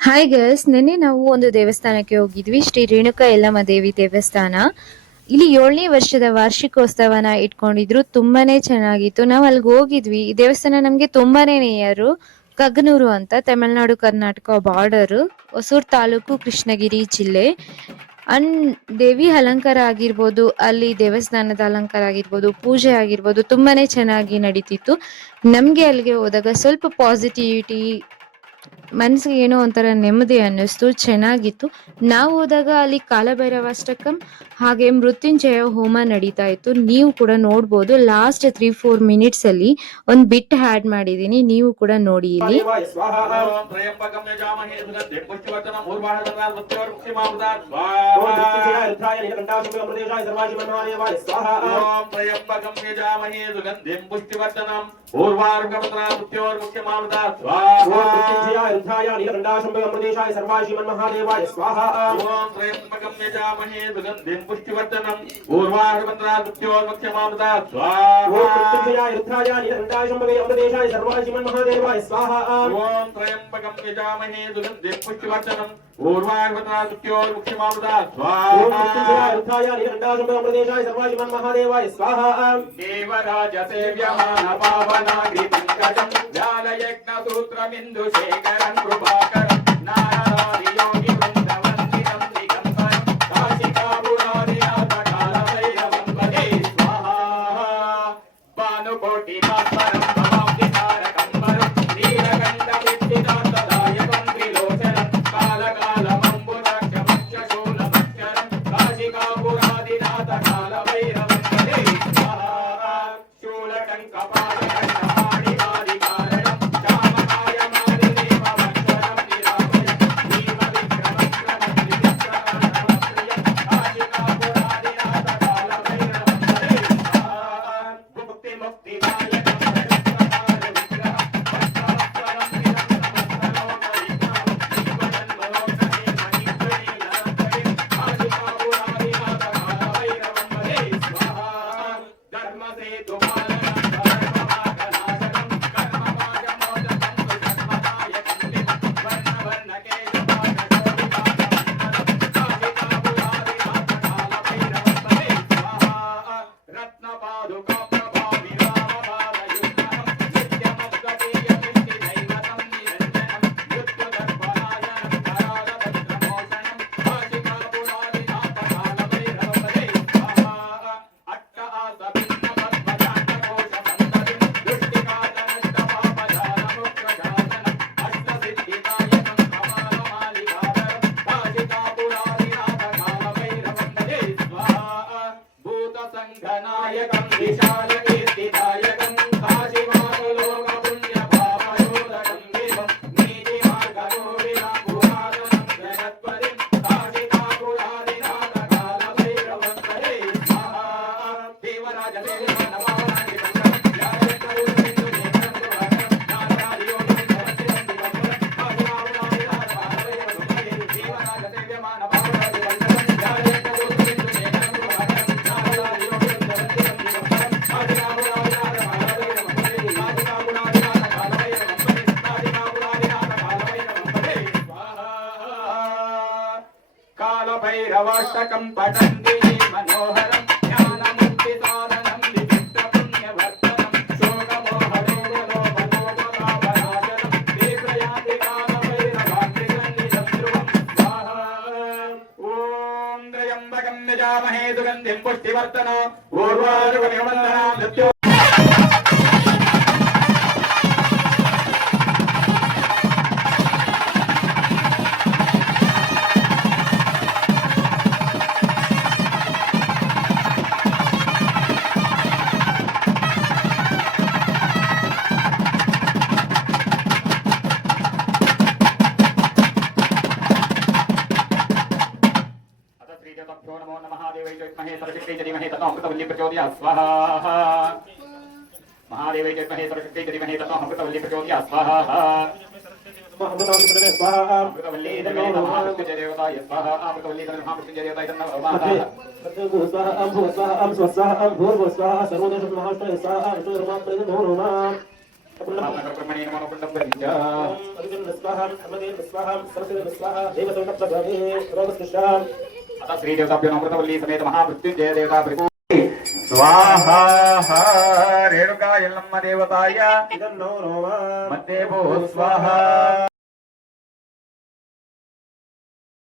Hi girls, ನಿನ್ನೆ ನಾವು ಒಂದು ದೇವಸ್ಥಾನಕ್ಕೆ ಹೋಗಿದ್ವಿ. ಶ್ರೀ ರೇಣುಕಾ ಯಲ್ಲಮ್ಮ ದೇವಿ ದೇವಸ್ಥಾನ. ಇಲ್ಲಿ 7ನೇ ವರ್ಷದ ವಾರ್ಷಿಕೋತ್ಸವನ ಇಟ್ಕೊಂಡಿದ್ರು. ತುಂಬಾನೇ ಚೆನ್ನಾಗಿತ್ತು. ನಾವು ಅಲ್ಲಿಗೆ ಹೋಗಿದ್ವಿ. ಈ ದೇವಸ್ಥಾನ ನಮ್ಗೆ ತುಂಬಾನೇ ನಿಯರು. ಕಗ್ನೂರು ಅಂತ, ತಮಿಳುನಾಡು ಕರ್ನಾಟಕ ಬಾರ್ಡರ್, ಹೊಸೂರು ತಾಲೂಕು, ಕೃಷ್ಣಗಿರಿ ಜಿಲ್ಲೆ. ಅಂಡ್ ದೇವಿ ಅಲಂಕಾರ ಆಗಿರ್ಬೋದು, ಅಲ್ಲಿ ದೇವಸ್ಥಾನದ ಅಲಂಕಾರ ಆಗಿರ್ಬೋದು, ಪೂಜೆ ಆಗಿರ್ಬೋದು, ತುಂಬಾನೇ ಚೆನ್ನಾಗಿ ನಡೀತಿತ್ತು. ನಮ್ಗೆ ಅಲ್ಲಿಗೆ ಹೋದಾಗ ಸ್ವಲ್ಪ ಪಾಸಿಟಿವಿಟಿ, ಮನಸ್ಸಿಗೆ ಏನೋ ಒಂಥರ ನೆಮ್ಮದಿ ಅನ್ನಿಸ್ತು. ಚೆನ್ನಾಗಿತ್ತು. ನಾವು ಹೋದಾಗ ಅಲ್ಲಿ ಕಾಲಭೈರವಾಷ್ಟಕಂ ಹಾಗೆ ಮೃತ್ಯುಂಜಯ ಹೋಮ ನಡೀತಾ ಇತ್ತು. ನೀವು ಕೂಡ ನೋಡ್ಬೋದು. ಲಾಸ್ಟ್ 3-4 ಮಿನಿಟ್ಸ್ ಅಲ್ಲಿ ಒಂದು ಬಿಟ್ ಆಡ್ ಮಾಡಿದೀನಿ, ನೀವು ಕೂಡ ನೋಡಿ ಇಲ್ಲಿ. ृद्धाय सर्वाशिवन्महादेवाय स्वाहा ओम त्र्यंबकं यजामहे सुगन्धिं पुष्टिवर्धनम् ऊर्वारुकमन्त्रादित्योर्मुख्यमामृता स्वाहा ओम मृत्युंजयाय रुद्राय नीलकण्ठाय शम्भवे अमृतेशाय सर्वाशिवन्महादेवाय स्वाहा ओम त्र्यंबकं यजामहे सुगन्धिं पुष्टिवर्धनम् ऊर्वारुकमन्त्रादित्योर्मुख्यमामृता स्वाहा ओम मृत्युंजयाय रुद्राय नीलकण्ठाय शम्भवे अमृतेशाय सर्वाशिवन्महादेवाय स्वाहा देवराज सेव्यमान पावनाग्रिपङ्कजं व्यालयज्ञसूत्रमिन्दु शेखरं कृपाकरं नारायण योगी वृन्दवन्दितं दिगम्बरं काशिकापुरादिनाथ कालभैरवं भजे स्वाहा भानुकोटिमात्मरं भवाब्धितारकम्बरं नीलकण्ठविद्युदान्तदायकं त्रिलोचनं कालकालमम्बुजाक्षमक्षशूलमक्षरं काशिकापुरादिनाथ कालभैरवं भजे स्वाहा शूलटङ्कपालकण्ठपाणिवादिकारणं संघनायकं विशालकीर्तिदायकं काशीवासलोकपुण्यपापयोदकं देवं नीतिमार्गदोरिणापुराणं जगत्परिं काशिकापुरादिनाथकालभैरवं भजे स्वाहा कालभैरवाष्टकं पठन्ति मनोहरं ज्ञानमुक्तिसाधनं विचित्रपुण्यवर्धनं शोकमोहरोगलोपलोपपापनाशनं तीव्रयाति कालभैरवाग्निसन्निधं ध्रुवं स्वाहा ॐ त्र्यम्बकं यजामहे सुगन्धिं पुष्टिवर्धनम् ऊर्वारुकमिवन्दनां मृत्यो नमो नमः देवै जयमहे सरस्वती जयमहे तन्नो अमृतवल्ली प्रचोदयात् स्वाहा महादेवै जयमहे सरस्वती जयमहे तन्नो अमृतवल्ली प्रचोदयात् स्वाहा अमृतवल्ली जयमहे नमः मृत्युंजयदेवताय स्वाहा अमृतवल्ली जयमहे नमः मृत्युंजयदेवताय तन्नो स्वाहा स्वाहा स्वाहा सर्वदेश महाष्टाय स्वाहा विष्णुर्मा प्रजो नमः ब्रह्मणे नमो कुंडं प्रतिष्ठा अदितिं स्वाहा अमदेन स्वाहा सरस्वती स्वाहा देवसोम प्रसादे रोगस्कृष्टा अतः श्री देवताभ्यो अमृतवल्ली समेत महामृत्युंजय देवता प्रभु स्वाहा रेणुका यल्लम्म देवताय इदं नो नमः मद्देवो स्वाहा